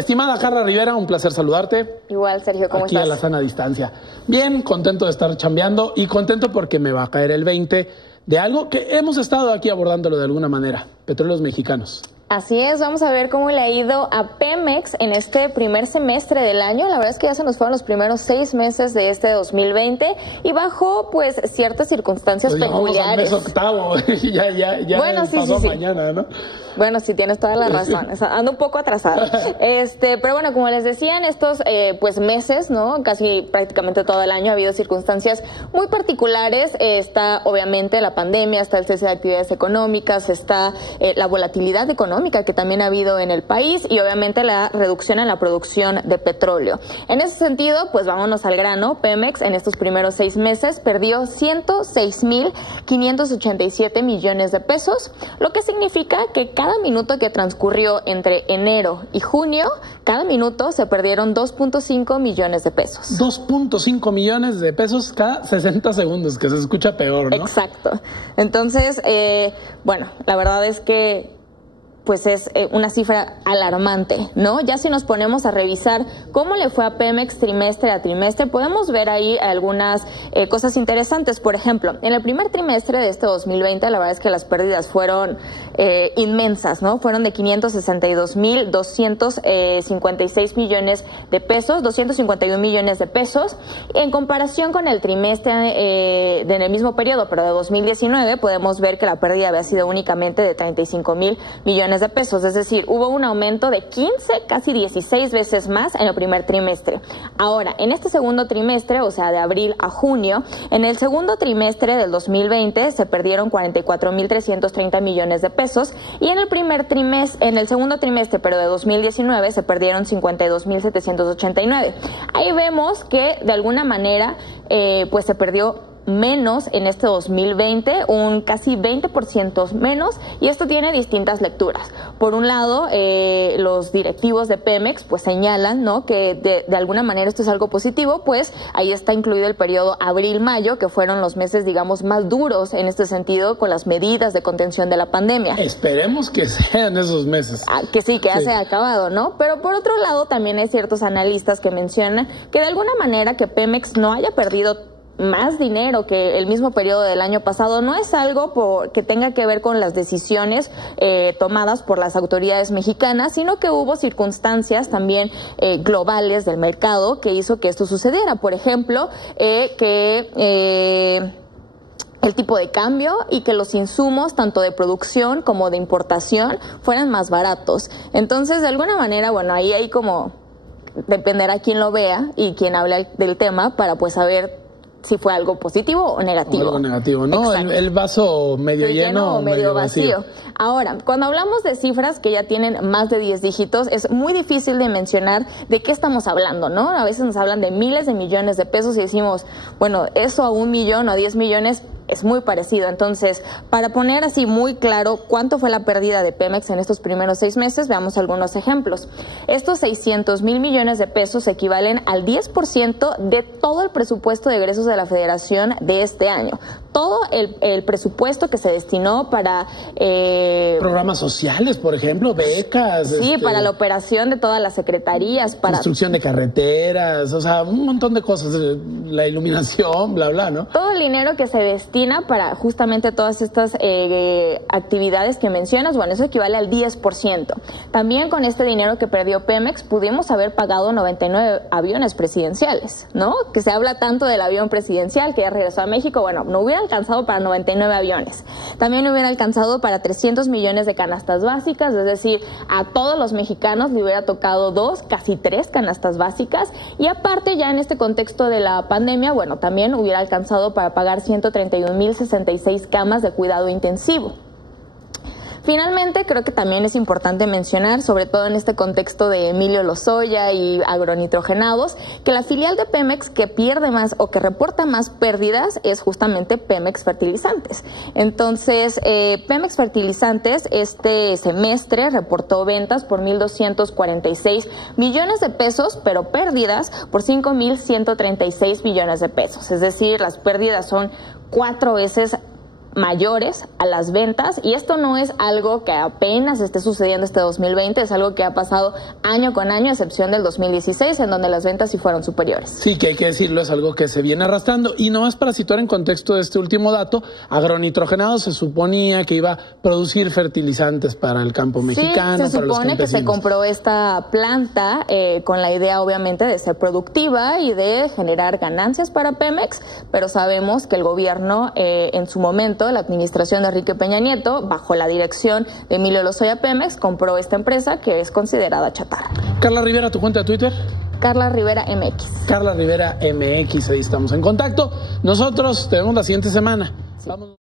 Estimada Carla Rivera, un placer saludarte. Igual, Sergio, ¿cómo estás? Aquí a la sana distancia. Bien, contento de estar chambeando y contento porque me va a caer el 20 de algo que hemos estado aquí abordándolo de alguna manera, Petróleos Mexicanos. Así es, vamos a ver cómo le ha ido a Pemex en este primer semestre del año. La verdad es que ya se nos fueron los primeros 6 meses de este 2020 y bajo pues ciertas circunstancias peculiares. Mes octavo, ya bueno, pasó mañana, ¿no? Bueno, sí, tienes toda la razón. Ando un poco atrasada. Pero bueno, como les decía, en estos pues meses, ¿no? Casi prácticamente todo el año ha habido circunstancias muy particulares. Está obviamente la pandemia, está el cese de actividades económicas, está la volatilidad económica que también ha habido en el país y obviamente la reducción en la producción de petróleo. En ese sentido, pues vámonos al grano. Pemex en estos primeros 6 meses perdió 106,587 millones de pesos, lo que significa que cada minuto que transcurrió entre enero y junio, cada minuto se perdieron 2.5 millones de pesos. 2.5 millones de pesos cada 60 segundos, que se escucha peor, ¿no? Exacto. Entonces, bueno, la verdad es que pues es una cifra alarmante, ¿no? Ya si nos ponemos a revisar cómo le fue a Pemex trimestre a trimestre, podemos ver ahí algunas cosas interesantes. Por ejemplo, en el primer trimestre de este 2020, la verdad es que las pérdidas fueron inmensas, ¿no? Fueron de 562,256 millones de pesos, 251 millones de pesos. En comparación con el trimestre en el mismo periodo, pero de 2019, podemos ver que la pérdida había sido únicamente de 35,000 millones de pesos, es decir, hubo un aumento de 15, casi 16 veces más en el primer trimestre. Ahora, en este segundo trimestre, o sea, de abril a junio, en el segundo trimestre del 2020 se perdieron 44,330 millones de pesos y en el segundo trimestre, pero de 2019, se perdieron 52,789. Ahí vemos que de alguna manera, pues se perdió menos en este 2020, un casi 20% menos, y esto tiene distintas lecturas. Por un lado, los directivos de Pemex pues señalan, ¿no?, que de alguna manera esto es algo positivo, pues ahí está incluido el periodo abril-mayo, que fueron los meses, digamos, más duros en este sentido con las medidas de contención de la pandemia. Esperemos que sean esos meses. Que sí, que ya se ha acabado, ¿no? Pero por otro lado, también hay ciertos analistas que mencionan que de alguna manera que Pemex no haya perdido más dinero que el mismo periodo del año pasado no es algo que tenga que ver con las decisiones tomadas por las autoridades mexicanas, sino que hubo circunstancias también globales del mercado que hizo que esto sucediera. Por ejemplo, el tipo de cambio y que los insumos, tanto de producción como de importación, fueran más baratos. Entonces, de alguna manera, bueno, ahí hay como dependerá quién lo vea y quién habla del tema para pues saber si fue algo positivo o negativo. Algo negativo, ¿no? El vaso medio lleno o medio vacío. Ahora, cuando hablamos de cifras que ya tienen más de 10 dígitos, es muy difícil de mencionar de qué estamos hablando, ¿no? A veces nos hablan de miles de millones de pesos y decimos, bueno, eso a 1 millón o a 10 millones es muy parecido. Entonces, para poner así muy claro cuánto fue la pérdida de Pemex en estos primeros 6 meses, veamos algunos ejemplos. Estos 600,000 millones de pesos equivalen al 10% de todo el presupuesto de egresos de la Federación de este año. Todo el presupuesto que se destinó para programas sociales, por ejemplo, becas. Sí, para la operación de todas las secretarías. Para construcción de carreteras, o sea, un montón de cosas, la iluminación, bla, bla, ¿no? Todo el dinero que se destina para justamente todas estas actividades que mencionas, bueno, eso equivale al 10%. También con este dinero que perdió Pemex pudimos haber pagado 99 aviones presidenciales, ¿no? Que se habla tanto del avión presidencial que ya regresó a México, bueno, no hubiera alcanzado para 99 aviones. También hubiera alcanzado para 300 millones de canastas básicas, es decir, a todos los mexicanos le hubiera tocado 2, casi 3 canastas básicas, y aparte ya en este contexto de la pandemia, bueno, también hubiera alcanzado para pagar 131,066 camas de cuidado intensivo. Finalmente, creo que también es importante mencionar, sobre todo en este contexto de Emilio Lozoya y agronitrogenados, que la filial de Pemex que pierde más o que reporta más pérdidas es justamente Pemex Fertilizantes. Entonces, Pemex Fertilizantes este semestre reportó ventas por 1,246 millones de pesos, pero pérdidas por 5,136 millones de pesos. Es decir, las pérdidas son 4 veces mayores a las ventas, y esto no es algo que apenas esté sucediendo este 2020, es algo que ha pasado año con año, a excepción del 2016, en donde las ventas sí fueron superiores. Sí, que hay que decirlo, es algo que se viene arrastrando. Y nomás para situar en contexto este último dato, Agronitrogenado se suponía que iba a producir fertilizantes para el campo mexicano. Sí, se supone que se compró esta planta con la idea obviamente de ser productiva y de generar ganancias para Pemex, pero sabemos que el gobierno en su momento, la administración de Enrique Peña Nieto, bajo la dirección de Emilio Lozoya Pemex, compró esta empresa que es considerada chatarra. Carla Rivera, ¿tu cuenta de Twitter? Carla Rivera MX. Carla Rivera MX, ahí estamos en contacto. Nosotros te vemos la siguiente semana. Sí. Vamos.